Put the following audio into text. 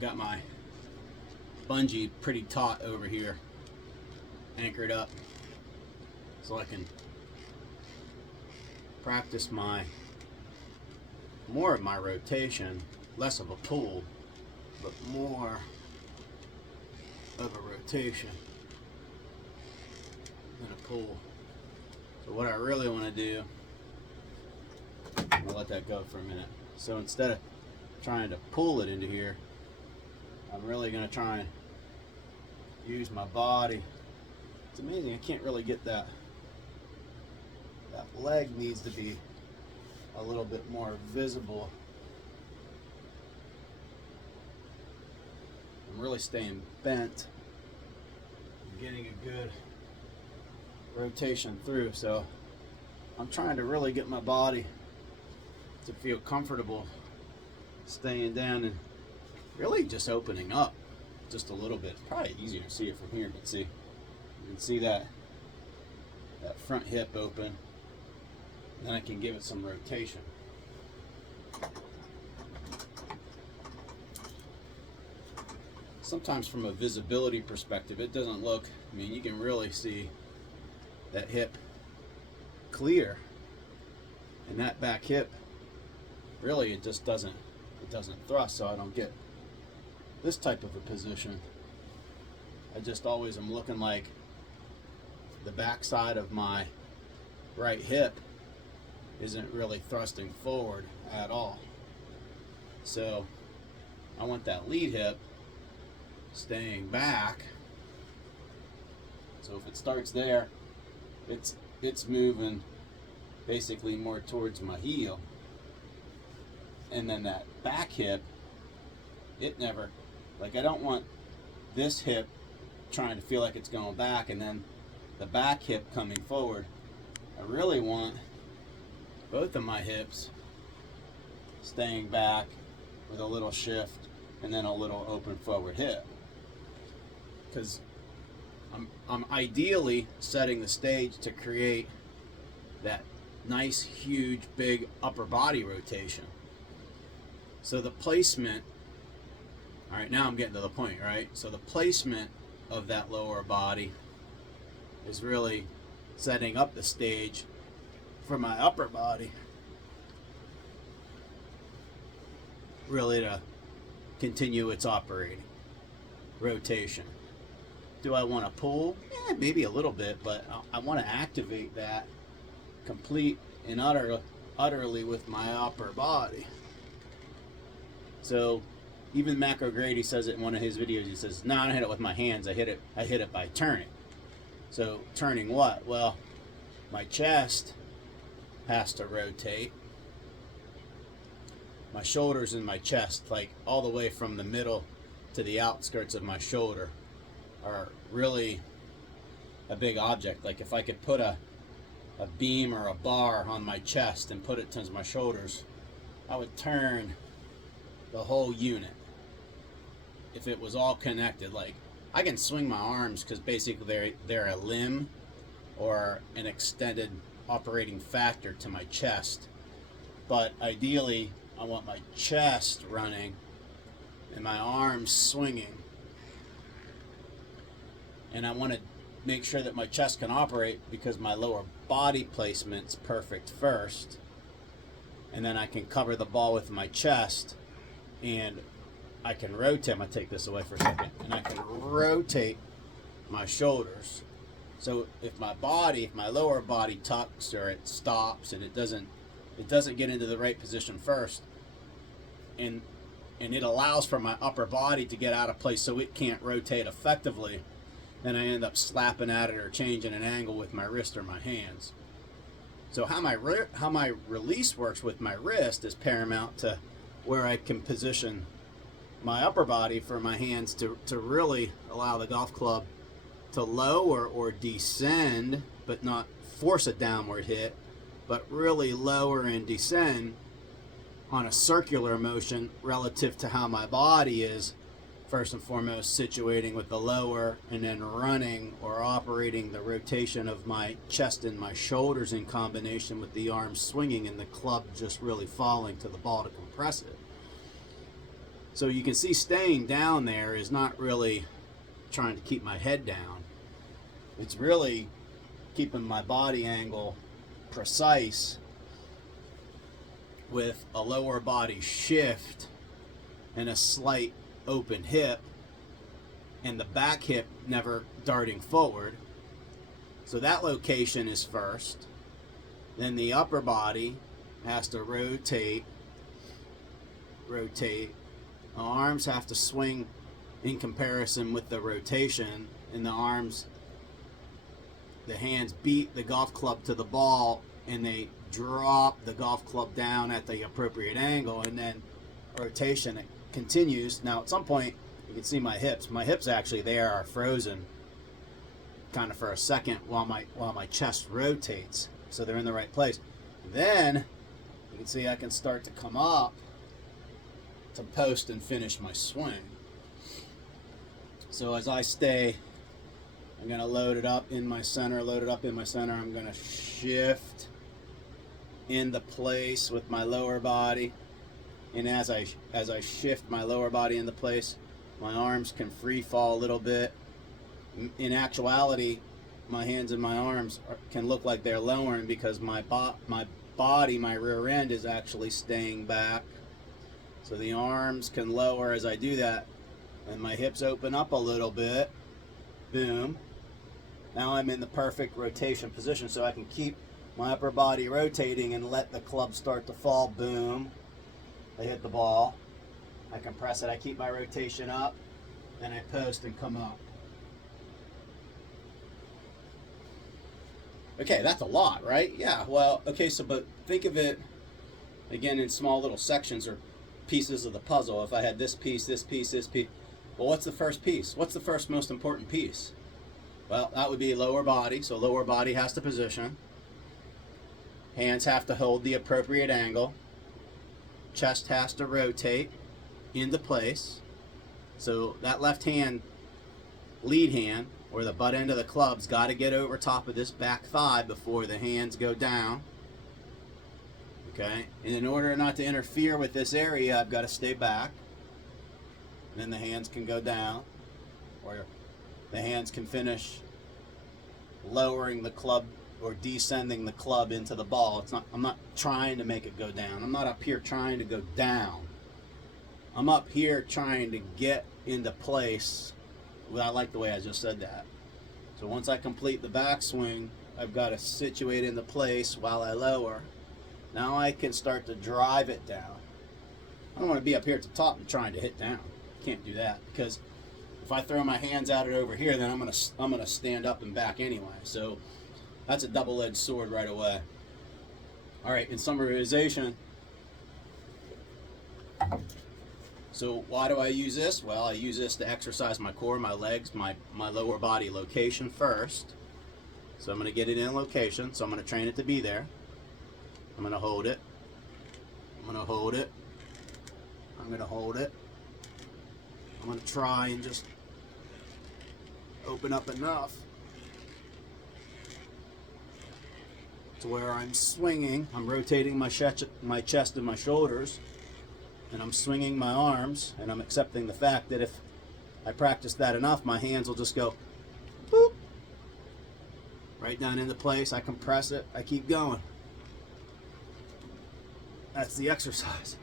got my bungee pretty taut over here, anchored up, so I can practice more of my rotation, less of a pull, but more of a rotation than a pull. So what I really want to do, I'll let that go for a minute. So instead of trying to pull it into here, I'm really going to try and use my body. It's amazing, I can't really get that. That leg needs to be a little bit more visible. I'm really staying bent. I'm getting a good rotation through, so I'm trying to really get my body to feel comfortable staying down and really just opening up just a little bit. It's probably easier to see it from here, but see, you can see that front hip open. Then I can give it some rotation. Sometimes from a visibility perspective, it doesn't look, I mean, you can really see that hip clear, and that back hip, really it just doesn't thrust, so I don't get this type of a position. I just always am looking like the back side of my right hip isn't really thrusting forward at all. So I want that lead hip staying back. So if it starts there, it's moving basically more towards my heel. And then that back hip, it never, like I don't want this hip trying to feel like it's going back and then the back hip coming forward. I really want both of my hips staying back with a little shift and then a little open forward hip, because I'm ideally setting the stage to create that nice huge big upper body rotation. So the placement, all right, now I'm getting to the point, right? So the placement of that lower body is really setting up the stage for my upper body really to continue its operating rotation. Do I want to pull? Yeah, maybe a little bit, but I want to activate that complete and utterly with my upper body. So even Macro Grady says it in one of his videos. He says, "No, I don't hit it with my hands. I hit it by turning." So turning what? Well, my chest has to rotate. My shoulders and my chest, like all the way from the middle to the outskirts of my shoulder, are really a big object. Like if I could put a beam or a bar on my chest and put it to my shoulders, I would turn the whole unit if it was all connected. Like I can swing my arms because basically they're a limb or an extended operating factor to my chest, but ideally I want my chest running and my arms swinging, and I want to make sure that my chest can operate because my lower body placement's perfect first, and then I can cover the ball with my chest and I can rotate. I'm gonna take this away for a second, and I can rotate my shoulders. So if my lower body tucks or it stops and it doesn't get into the right position first, and it allows for my upper body to get out of place so it can't rotate effectively, then I end up slapping at it or changing an angle with my wrist or my hands. So how my release works with my wrist is paramount to where I can position my upper body for my hands to really allow the golf club to lower or descend, but not force a downward hit, but really lower and descend on a circular motion relative to how my body is first and foremost situating with the lower, and then running or operating the rotation of my chest and my shoulders in combination with the arms swinging and the club just really falling to the ball to compress it. So you can see staying down there is not really trying to keep my head down. It's really keeping my body angle precise with a lower body shift and a slight open hip, and the back hip never darting forward. So that location is first. Then the upper body has to rotate. The arms have to swing in comparison with the rotation, and the hands beat the golf club to the ball, and they drop the golf club down at the appropriate angle, and then rotation continues. Now at some point you can see my hips actually there are frozen kind of for a second while my chest rotates, so they're in the right place. Then you can see I can start to come up to post and finish my swing. So as I stay, I'm going to load it up in my center. I'm going to shift into place with my lower body, and as I shift my lower body into place, my arms can free fall a little bit. In actuality, my hands and my arms can look like they're lowering because my body, my rear end, is actually staying back. So the arms can lower as I do that, and my hips open up a little bit. Boom. Now I'm in the perfect rotation position, so I can keep my upper body rotating and let the club start to fall. Boom. I hit the ball. I compress it. I keep my rotation up, and I post and come up. Okay, that's a lot, right? Yeah, well, okay, so but think of it, again, in small little sections or pieces of the puzzle. If I had this piece, this piece, this piece, well, what's the first piece? What's the first most important piece? Well, that would be lower body, so lower body has to position. Hands have to hold the appropriate angle. Chest has to rotate into place. So that left hand, lead hand, or the butt end of the club's got to get over top of this back thigh before the hands go down. Okay, and in order not to interfere with this area, I've got to stay back. And then the hands can go down, or the hands can finish lowering the club or descending the club into the ball. It's not, I'm not trying to make it go down. I'm not up here trying to go down. I'm up here trying to get into place. Well, I like the way I just said that. So once I complete the backswing, I've got to situate into place while I lower. Now I can start to drive it down. I don't want to be up here at the top and trying to hit down. Can't do that, because if I throw my hands at it over here, then I'm gonna stand up and back anyway. So that's a double-edged sword right away. All right, in summarization, so why do I use this? Well, I use this to exercise my core, my legs, my lower body location first. So I'm going to get it in location, so I'm going to train it to be there. I'm going to hold it. I'm going to hold it. I'm going to hold it. I'm going to try and just open up enough to where I'm swinging. I'm rotating my chest and my shoulders, and I'm swinging my arms, and I'm accepting the fact that if I practice that enough, my hands will just go boop, right down into place. I compress it. I keep going. That's the exercise.